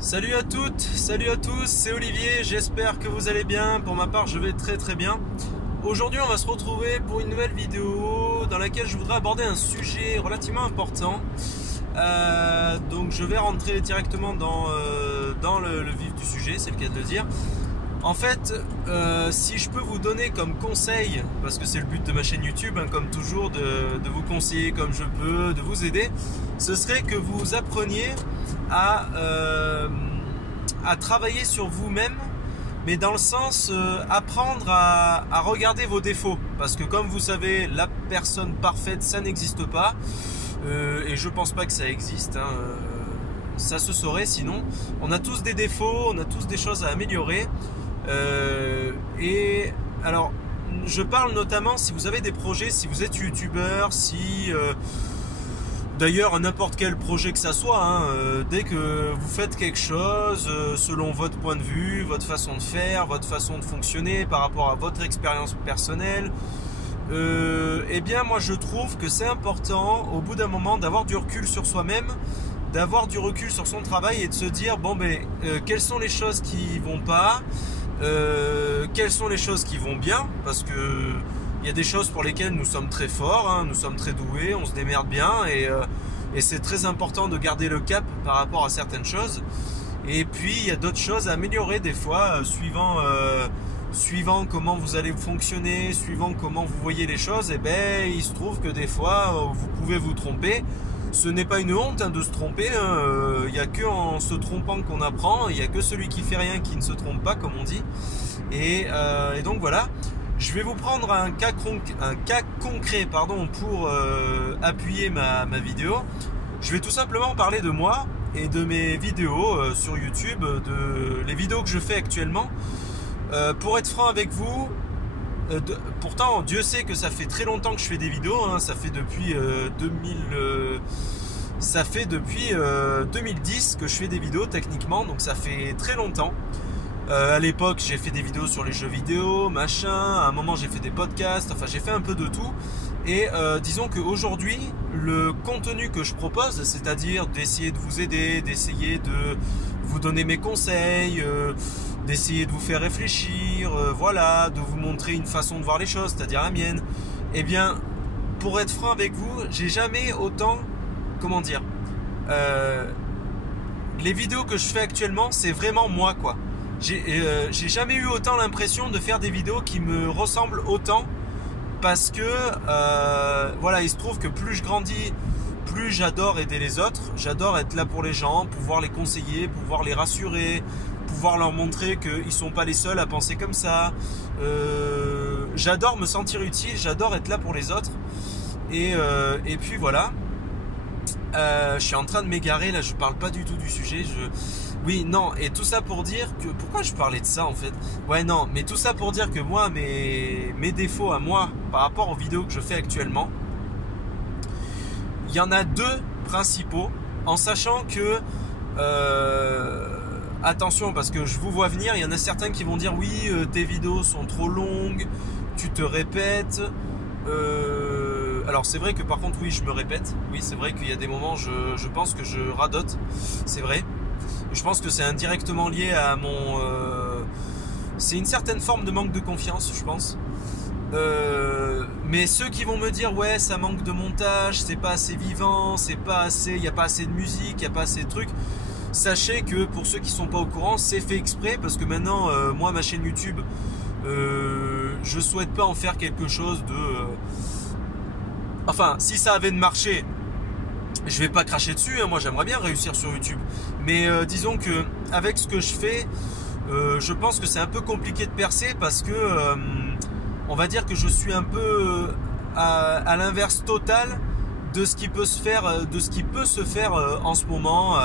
Salut à toutes, salut à tous, c'est Olivier, j'espère que vous allez bien. Pour ma part, je vais très bien. Aujourd'hui, on va se retrouver pour une nouvelle vidéo dans laquelle je voudrais aborder un sujet relativement important. Donc je vais rentrer directement dans le vif du sujet, c'est le cas de le dire. En fait, si je peux vous donner comme conseil, parce que c'est le but de ma chaîne YouTube, hein, comme toujours, de vous conseiller comme je peux, de vous aider, ce serait que vous appreniez à travailler sur vous-même, mais dans le sens apprendre à regarder vos défauts, parce que comme vous savez, la personne parfaite, ça n'existe pas, et je pense pas que ça existe, hein, ça se saurait sinon. On a tous des défauts, on a tous des choses à améliorer. Et alors je parle notamment si vous avez des projets, si vous êtes youtubeur, si d'ailleurs n'importe quel projet que ça soit, hein, dès que vous faites quelque chose selon votre point de vue, votre façon de faire, votre façon de fonctionner par rapport à votre expérience personnelle, eh bien moi je trouve que c'est important au bout d'un moment d'avoir du recul sur soi-même, d'avoir du recul sur son travail et de se dire bon ben quelles sont les choses qui vont pas, quelles sont les choses qui vont bien, parce que il y a des choses pour lesquelles nous sommes très forts, hein, nous sommes très doués, on se démerde bien et c'est très important de garder le cap par rapport à certaines choses. Et puis il y a d'autres choses à améliorer des fois, suivant comment vous allez fonctionner, suivant comment vous voyez les choses, et ben il se trouve que des fois vous pouvez vous tromper. Ce n'est pas une honte, hein, de se tromper, il n'y a que en se trompant qu'on apprend, il n'y a que celui qui fait rien qui ne se trompe pas, comme on dit. Et donc voilà, je vais vous prendre un cas concret pour appuyer ma vidéo. Je vais tout simplement parler de moi et de mes vidéos sur YouTube, de les vidéos que je fais actuellement. Pour être franc avec vous, pourtant Dieu sait que ça fait très longtemps que je fais des vidéos, hein, ça fait depuis 2010 que je fais des vidéos techniquement, donc ça fait très longtemps. À l'époque j'ai fait des vidéos sur les jeux vidéo, machin, à un moment j'ai fait des podcasts, enfin j'ai fait un peu de tout. Et disons qu'aujourd'hui le contenu que je propose, c'est-à-dire d'essayer de vous aider, d'essayer de vous donner mes conseils, d'essayer de vous faire réfléchir, voilà, de vous montrer une façon de voir les choses, c'est-à-dire la mienne, eh bien pour être franc avec vous, j'ai jamais autant, comment dire, les vidéos que je fais actuellement c'est vraiment moi quoi. J'ai jamais eu autant l'impression de faire des vidéos qui me ressemblent autant, parce que voilà, il se trouve que plus je grandis, plus j'adore aider les autres, j'adore être là pour les gens, pouvoir les conseiller, pouvoir les rassurer, pouvoir leur montrer qu'ils ne sont pas les seuls à penser comme ça. J'adore me sentir utile, j'adore être là pour les autres. Et puis voilà, je suis en train de m'égarer là, je parle pas du tout du sujet. Oui, non, et tout ça pour dire que... Pourquoi je parlais de ça en fait? Ouais, non, mais tout ça pour dire que moi, mes défauts à moi, par rapport aux vidéos que je fais actuellement, il y en a deux principaux, en sachant que... attention, parce que je vous vois venir, il y en a certains qui vont dire oui, tes vidéos sont trop longues, tu te répètes. Alors c'est vrai que par contre, oui, je me répète. Oui, c'est vrai qu'il y a des moments, je pense que je radote, c'est vrai. Je pense que c'est indirectement lié à mon... c'est une certaine forme de manque de confiance, je pense. Mais ceux qui vont me dire ouais, ça manque de montage, c'est pas assez vivant, c'est pas assez, il n'y a pas assez de musique, il n'y a pas assez de trucs. Sachez que pour ceux qui sont pas au courant, c'est fait exprès, parce que maintenant, moi, ma chaîne YouTube, je souhaite pas en faire quelque chose de... Enfin, si ça avait de marcher, je vais pas cracher dessus, hein, moi j'aimerais bien réussir sur YouTube. Mais disons que avec ce que je fais, je pense que c'est un peu compliqué de percer, parce que on va dire que je suis un peu à l'inverse total de ce qui peut se faire, en ce moment,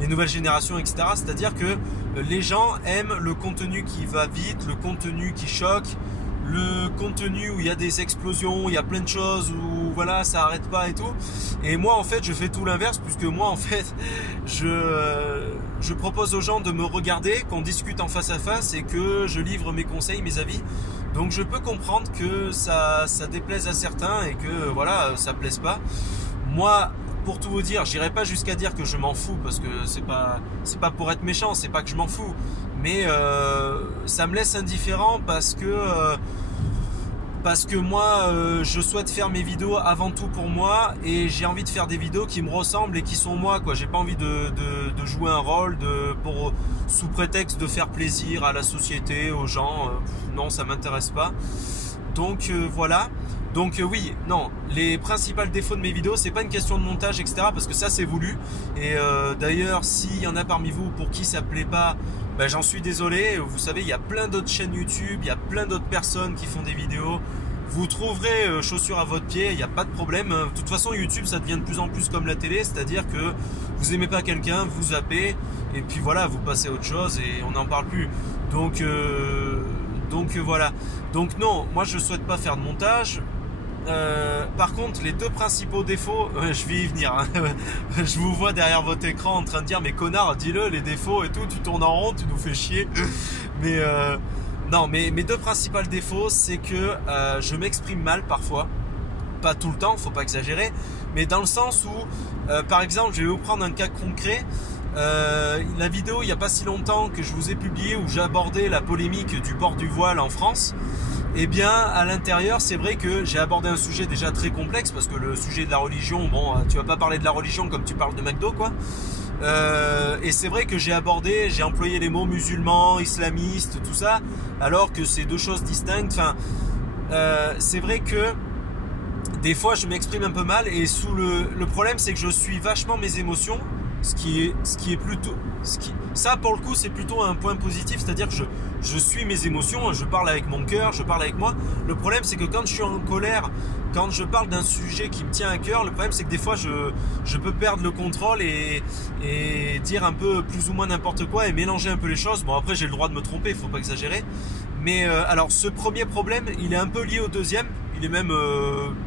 les nouvelles générations, etc. C'est-à-dire que les gens aiment le contenu qui va vite, le contenu qui choque, le contenu où il y a des explosions, il y a plein de choses où voilà, ça arrête pas et tout. Et moi en fait je fais tout l'inverse, puisque moi en fait je propose aux gens de me regarder, qu'on discute en face à face et que je livre mes conseils, mes avis. Donc je peux comprendre que ça déplaise à certains et que voilà, ça plaise pas. Moi pour tout vous dire, j'irai pas jusqu'à dire que je m'en fous, parce que c'est pas pour être méchant, c'est pas que je m'en fous, mais ça me laisse indifférent parce que moi je souhaite faire mes vidéos avant tout pour moi, et j'ai envie de faire des vidéos qui me ressemblent et qui sont moi, quoi. J'ai pas envie de jouer un rôle sous prétexte de faire plaisir à la société, aux gens. Non, ça m'intéresse pas. Donc voilà. Donc oui, non, les principaux défauts de mes vidéos, c'est pas une question de montage, etc. Parce que ça, c'est voulu. Et d'ailleurs, s'il y en a parmi vous pour qui ça plaît pas, ben, j'en suis désolé. Vous savez, il y a plein d'autres chaînes YouTube, il y a plein d'autres personnes qui font des vidéos. Vous trouverez chaussures à votre pied, il n'y a pas de problème. De toute façon, YouTube, ça devient de plus en plus comme la télé, c'est-à-dire que vous aimez pas quelqu'un, vous zappez, et puis voilà, vous passez à autre chose et on n'en parle plus. Donc voilà. Donc non, moi je souhaite pas faire de montage. Par contre, les deux principaux défauts, je vais y venir, hein. Je vous vois derrière votre écran en train de dire mais connard, dis-le, les défauts et tout, tu tournes en rond, tu nous fais chier. Mais non, mais mes deux principaux défauts, c'est que je m'exprime mal parfois, pas tout le temps, faut pas exagérer, mais dans le sens où par exemple, je vais vous prendre un cas concret. La vidéo il n'y a pas si longtemps que je vous ai publié où j'ai abordé la polémique du port du voile en France. Eh bien, à l'intérieur, c'est vrai que j'ai abordé un sujet déjà très complexe, parce que le sujet de la religion, bon, tu vas pas parler de la religion comme tu parles de McDo, quoi. Et c'est vrai que j'ai employé les mots musulmans, islamistes, tout ça, alors que c'est deux choses distinctes. Enfin, c'est vrai que des fois, je m'exprime un peu mal, et le problème, c'est que je suis vachement mes émotions. Ça pour le coup c'est plutôt un point positif, c'est-à-dire que je suis mes émotions, je parle avec mon cœur, je parle avec moi. Le problème c'est que quand je suis en colère, quand je parle d'un sujet qui me tient à cœur, le problème c'est que des fois je peux perdre le contrôle et dire un peu plus ou moins n'importe quoi et mélanger un peu les choses. Bon, après j'ai le droit de me tromper, il faut pas exagérer. Mais alors ce premier problème il est un peu lié au deuxième, il est même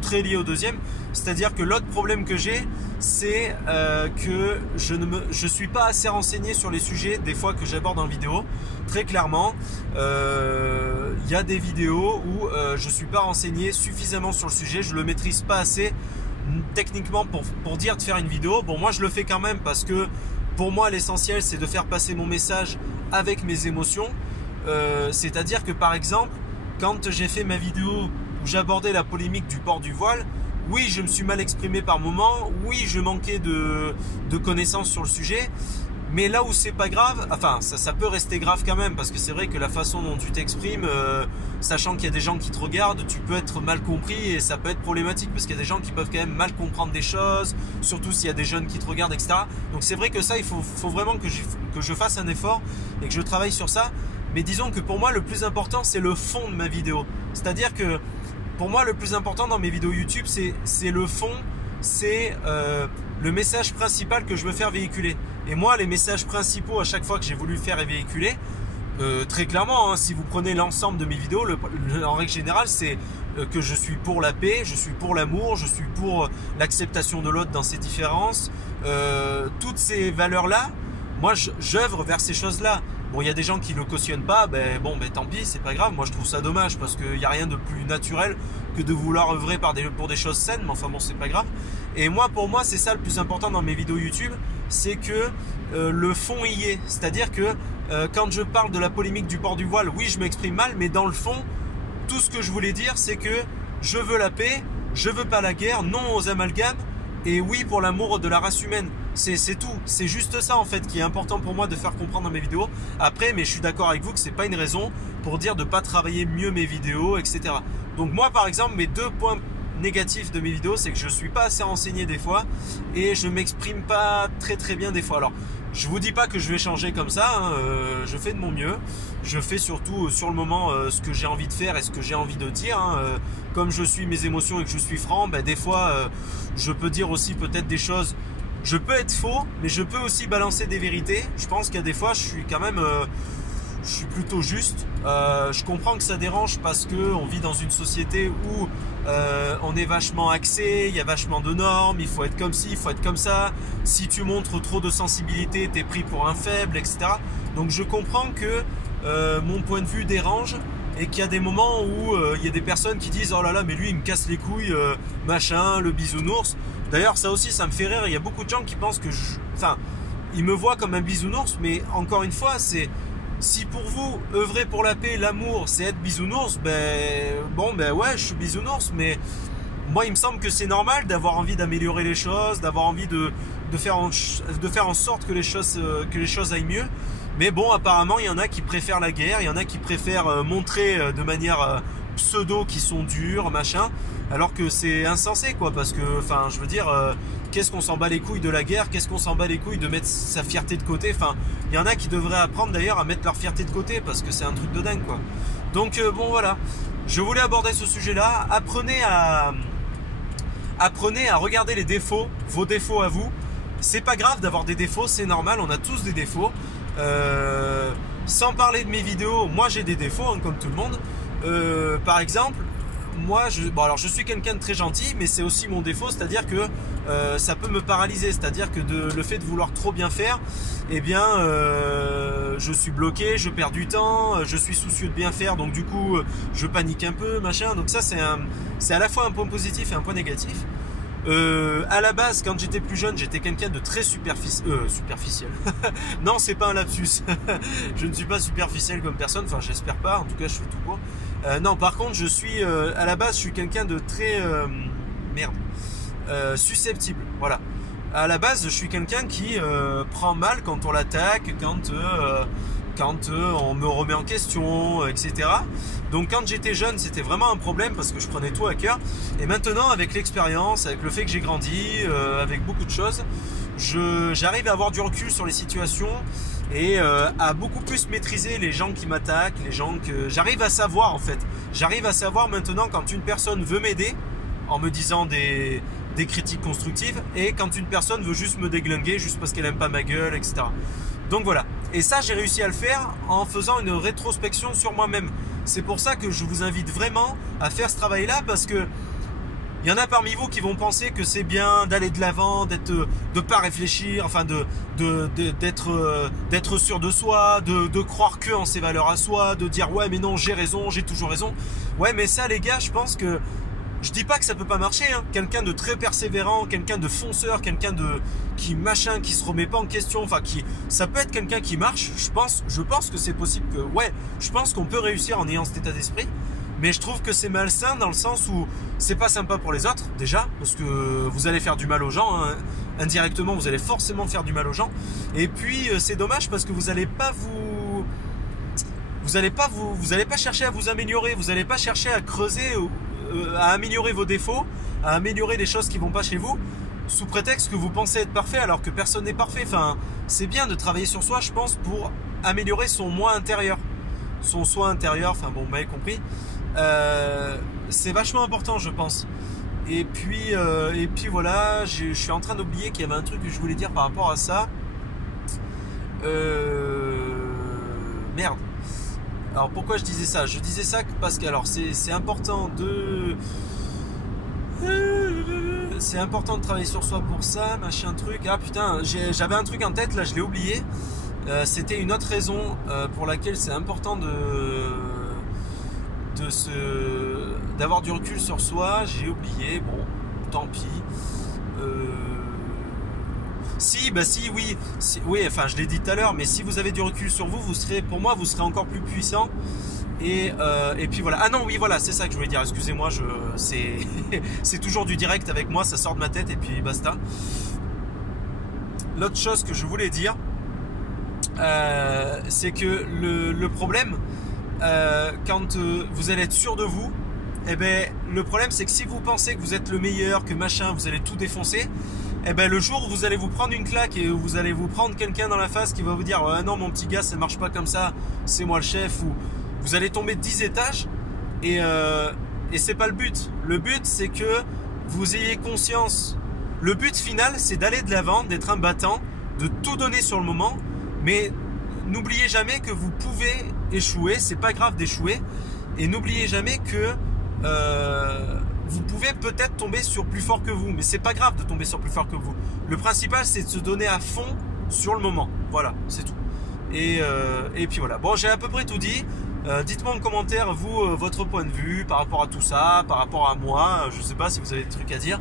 très lié au deuxième. C'est-à-dire que l'autre problème que j'ai, c'est que je suis pas assez renseigné sur les sujets des fois que j'aborde en vidéo. Très clairement, il y a des vidéos où je suis pas renseigné suffisamment sur le sujet, je le maîtrise pas assez techniquement pour dire de faire une vidéo. Bon, moi je le fais quand même parce que pour moi l'essentiel c'est de faire passer mon message avec mes émotions. C'est-à-dire que par exemple, quand j'ai fait ma vidéo où j'abordais la polémique du port du voile, oui, je me suis mal exprimé par moment, oui, je manquais de connaissances sur le sujet, mais là où c'est pas grave, enfin, ça peut rester grave quand même, parce que c'est vrai que la façon dont tu t'exprimes, sachant qu'il y a des gens qui te regardent, tu peux être mal compris et ça peut être problématique, parce qu'il y a des gens qui peuvent quand même mal comprendre des choses, surtout s'il y a des jeunes qui te regardent, etc. Donc c'est vrai que ça, il faut vraiment que je fasse un effort et que je travaille sur ça, mais disons que pour moi, le plus important, c'est le fond de ma vidéo. C'est-à-dire que pour moi, le plus important dans mes vidéos YouTube, c'est le fond, c'est le message principal que je veux faire véhiculer. Et moi, les messages principaux à chaque fois que j'ai voulu faire véhiculer, très clairement, hein, si vous prenez l'ensemble de mes vidéos, en règle générale, c'est que je suis pour la paix, je suis pour l'amour, je suis pour l'acceptation de l'autre dans ses différences. Toutes ces valeurs-là, moi, j'œuvre vers ces choses-là. Bon, il y a des gens qui le cautionnent pas, ben tant pis, c'est pas grave. Moi, je trouve ça dommage parce qu'il n'y a rien de plus naturel que de vouloir œuvrer pour des choses saines, mais enfin bon, c'est pas grave. Et moi, pour moi, c'est ça le plus important dans mes vidéos YouTube, c'est que le fond y est. C'est-à-dire que quand je parle de la polémique du port du voile, oui, je m'exprime mal, mais dans le fond, tout ce que je voulais dire, c'est que je veux la paix, je veux pas la guerre, non aux amalgames, et oui pour l'amour de la race humaine. C'est tout, c'est juste ça en fait qui est important pour moi de faire comprendre dans mes vidéos. Après, mais je suis d'accord avec vous que c'est pas une raison pour dire de pas travailler mieux mes vidéos, etc. Donc moi par exemple, mes deux points négatifs de mes vidéos, c'est que je suis pas assez renseigné des fois et je m'exprime pas très bien des fois. Alors je vous dis pas que je vais changer comme ça, hein, je fais de mon mieux, je fais surtout sur le moment ce que j'ai envie de faire et ce que j'ai envie de dire, hein. Comme je suis mes émotions et que je suis franc, ben, des fois je peux dire aussi peut-être des choses. Je peux être faux, mais je peux aussi balancer des vérités. Je pense qu'il y a des fois, je suis quand même, je suis plutôt juste. Je comprends que ça dérange parce que on vit dans une société où on est vachement axé, il y a vachement de normes, il faut être comme ci, il faut être comme ça. Si tu montres trop de sensibilité, t'es pris pour un faible, etc. Donc je comprends que mon point de vue dérange. et qu'il y a des moments où il y a des personnes qui disent oh là là mais lui il me casse les couilles, machin, le bisounours. D'ailleurs ça aussi ça me fait rire, il y a beaucoup de gens qui pensent que enfin ils me voient comme un bisounours, mais encore une fois c'est si pour vous œuvrer pour la paix, l'amour c'est être bisounours, ben bon ben ouais je suis bisounours, mais moi il me semble que c'est normal d'avoir envie d'améliorer les choses, d'avoir envie de faire en sorte que les choses aillent mieux. Mais bon, apparemment, il y en a qui préfèrent la guerre, il y en a qui préfèrent montrer de manière pseudo qu'ils sont durs, machin, alors que c'est insensé, quoi, parce que, enfin, je veux dire, qu'est-ce qu'on s'en bat les couilles de la guerre, qu'est-ce qu'on s'en bat les couilles de mettre sa fierté de côté, enfin, il y en a qui devraient apprendre d'ailleurs à mettre leur fierté de côté, parce que c'est un truc de dingue, quoi. Donc, bon, voilà, je voulais aborder ce sujet-là, apprenez à regarder les défauts, vos défauts à vous. C'est pas grave d'avoir des défauts, c'est normal, on a tous des défauts. Sans parler de mes vidéos, moi j'ai des défauts hein, comme tout le monde. Par exemple, moi je suis quelqu'un de très gentil, mais c'est aussi mon défaut, c'est-à-dire que ça peut me paralyser, c'est-à-dire que le fait de vouloir trop bien faire, eh bien je suis bloqué, je perds du temps, je suis soucieux de bien faire, donc du coup je panique un peu, machin. Donc ça c'est à la fois un point positif et un point négatif. À la base, quand j'étais plus jeune, j'étais quelqu'un de très superficiel. Non, c'est pas un lapsus. Je ne suis pas superficiel comme personne. Enfin, j'espère pas. En tout cas, je fais tout court. Non, par contre, à la base, je suis quelqu'un de très susceptible. Voilà. À la base, je suis quelqu'un qui prend mal quand on l'attaque, quand on me remet en question, etc. Donc quand j'étais jeune, c'était vraiment un problème parce que je prenais tout à cœur. Et maintenant, avec l'expérience, avec le fait que j'ai grandi, avec beaucoup de choses, j'arrive à avoir du recul sur les situations et à beaucoup plus maîtriser les gens qui m'attaquent, les gens que j'arrive à savoir en fait. J'arrive à savoir maintenant quand une personne veut m'aider en me disant des critiques constructives et quand une personne veut juste me déglinguer juste parce qu'elle aime pas ma gueule, etc. Donc voilà. Et ça, j'ai réussi à le faire en faisant une rétrospection sur moi-même. C'est pour ça que je vous invite vraiment à faire ce travail-là parce que il y en a parmi vous qui vont penser que c'est bien d'aller de l'avant, de pas réfléchir, enfin d'être sûr de soi, de croire que en ses valeurs à soi, de dire ouais mais non j'ai raison, j'ai toujours raison. Ouais mais ça les gars, je pense que je dis pas que ça peut pas marcher, hein. Quelqu'un de très persévérant, quelqu'un de fonceur, quelqu'un qui se remet pas en question, enfin ça peut être quelqu'un qui marche. Je pense que c'est possible que, ouais, je pense qu'on peut réussir en ayant cet état d'esprit. Mais je trouve que c'est malsain dans le sens où c'est pas sympa pour les autres déjà, parce que vous allez faire du mal aux gens, hein. Indirectement vous allez forcément faire du mal aux gens. Et puis c'est dommage parce que vous allez pas chercher à vous améliorer, vous allez pas chercher à creuser, à améliorer vos défauts, à améliorer les choses qui vont pas chez vous, sous prétexte que vous pensez être parfait alors que personne n'est parfait. Enfin, c'est bien de travailler sur soi, je pense, pour améliorer son moi intérieur, son soi intérieur. Enfin bon, vous m'avez compris. C'est vachement important, je pense. Et puis voilà, je suis en train d'oublier qu'il y avait un truc que je voulais dire par rapport à ça. Merde. Alors pourquoi je disais ça? Je disais ça parce que alors c'est important de travailler sur soi pour ça, machin truc. Ah putain, j'avais un truc en tête là, je l'ai oublié. C'était une autre raison pour laquelle c'est important d'avoir du recul sur soi. J'ai oublié, bon, tant pis. Oui, enfin je l'ai dit tout à l'heure, mais si vous avez du recul sur vous, vous serez encore plus puissant. Et puis voilà. Ah non, oui, voilà, c'est ça que je voulais dire. Excusez-moi, c'est toujours du direct avec moi, ça sort de ma tête et puis basta. L'autre chose que je voulais dire, c'est que le problème, quand vous allez être sûr de vous, eh ben, le problème c'est que si vous pensez que vous êtes le meilleur, que machin, vous allez tout défoncer, eh ben, le jour où vous allez vous prendre une claque et où vous allez vous prendre quelqu'un dans la face qui va vous dire non mon petit gars ça marche pas comme ça, c'est moi le chef, ou vous allez tomber de 10 étages et c'est pas le but. Le but c'est que vous ayez conscience, le but final c'est d'aller de l'avant, d'être un battant, de tout donner sur le moment, mais n'oubliez jamais que vous pouvez échouer, c'est pas grave d'échouer, et n'oubliez jamais que vous pouvez peut-être tomber sur plus fort que vous, mais c'est pas grave de tomber sur plus fort que vous. Le principal c'est de se donner à fond sur le moment, voilà, c'est tout. Et puis voilà, bon j'ai à peu près tout dit. Dites-moi en commentaire, vous, votre point de vue par rapport à tout ça, par rapport à moi. Je sais pas si vous avez des trucs à dire.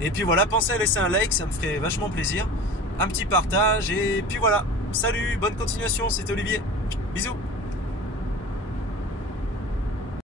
Et puis voilà, pensez à laisser un like, ça me ferait vachement plaisir. Un petit partage, et puis voilà. Salut, bonne continuation, c'était Olivier. Bisous.